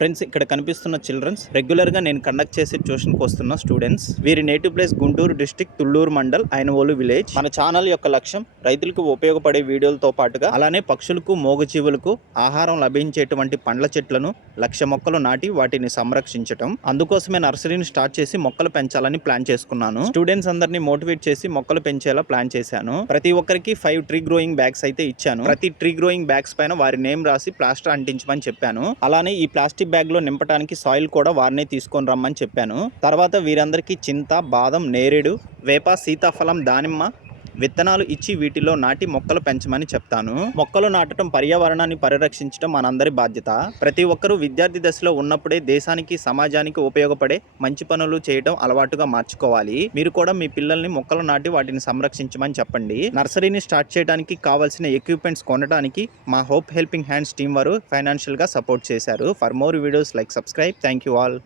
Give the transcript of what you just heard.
Friends, ఇక్కడ కనిపిస్తున్న children's రెగ్యులర్గా నేను కండక్ట్ చేసే ట్యూషన్కి వస్తున్న స్టూడెంట్స్. వీరి native place Guntur district, Thullur mandal, Ainavolu village. మన ఛానల్ యొక్క లక్ష్యం రైతులకు ఉపయోగపడే వీడియోలతో పాటుగా అలానే పక్షులకు, మూగజీవులకు ఆహారం లభించేటువంటి పండ్ల చెట్లను 1,00,000 మొక్కలు నాటి వాటిని సంరక్షించడం. అందుకోసమే నర్సరీని స్టార్ట్ చేసి మొక్కలు పెంచాలని ప్లాన్ చేసుకున్నాను. స్టూడెంట్స్ అందరినీ మోటివేట్ చేసి మొక్కలు పెంచేలా ప్లాన్ చేశాను. ప్రతి ఒక్కరికి 5 ట్రీ గ్రోయింగ్ బ్యాగ్స్ అయితే ఇచ్చాను. ప్రతి ట్రీ గ్రోయింగ్ బ్యాగ్స్ పైన వారి నేమ్ రాసి ప్లాస్టర్ అంటించమని చెప్పాను. అలానే ఈ ప్లాస్టిక్ బ్యాగ్ లో నింపడానికి సాయిల్ కూడా వారినే తీసుకొని రమ్మని చెప్పాను. తర్వాత వీరందరికీ చింత, బాదం, నేరేడు, వేప, సీతాఫలం, దానిమ్మ విత్తనాలు ఇచ్చి వీటిలో నాటి మొక్కలు పెంచమని చెప్తాను. మొక్కలు నాటడం, పర్యావరణాన్ని పరిరక్షించడం మనందరి బాధ్యత. ప్రతి ఒక్కరూ విద్యార్థి దశలో ఉన్నప్పుడే దేశానికి, సమాజానికి ఉపయోగపడే మంచి పనులు చేయడం అలవాటుగా మార్చుకోవాలి. మీరు కూడా మీ పిల్లల్ని మొక్కలు నాటి వాటిని సంరక్షించమని చెప్పండి. నర్సరీని స్టార్ట్ చేయడానికి కావాల్సిన ఎక్విప్మెంట్స్ కొనడానికి మా హోప్ హెల్పింగ్ హ్యాండ్స్ టీం వారు ఫైనాన్షియల్ గా సపోర్ట్ చేశారు. For more videos like subscribe. Thank you all.